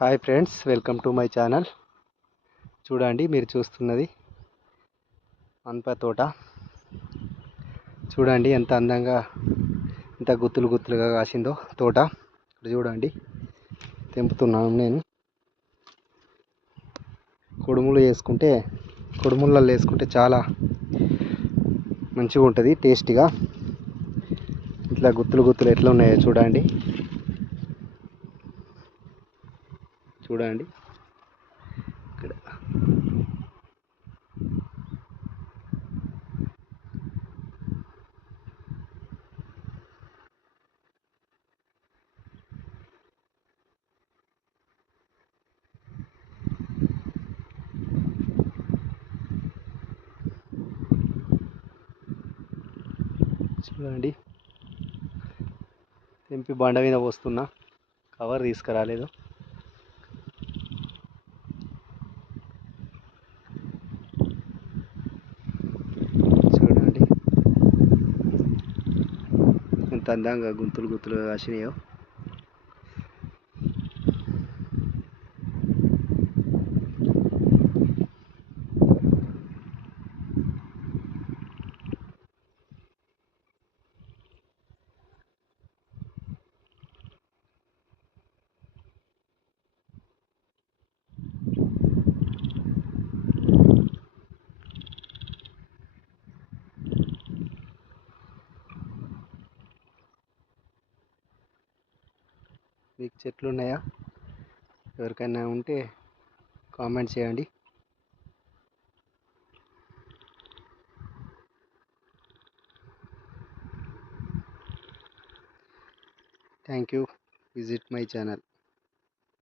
Hi friends welcome to my channel. చూడండి మీరు చూస్తున్నది అనప తోట. చూడండి ఎంత అందంగా ఎంత గుత్తులు గుత్తులుగా కాసిందో తోట. ఇక్కడ చూడండి తెంపుతున్నాను నేను. కుడుములు వేసుకుంటే కుడుములలో వేసుకుంటే చాలా మంచిగా ఉంటుంది టేస్టీగా. ఇట్లా గుత్తులు గుత్తులు ఎట్లా ఉన్నాయో చూడండి. చూడండి ఇక్కడ. చూడండి. తెంపి బండ మీద పోస్తున్నా. కవర్ తీసుకురాలేదు చూడండి ఎంత అందంగా గుంతులు గుంతులుగా కాసినాయో మీకు చెట్లు ఉన్నాయా ఎవరికైనా ఉంటే కామెంట్ చేయండి. Thank you visit my channel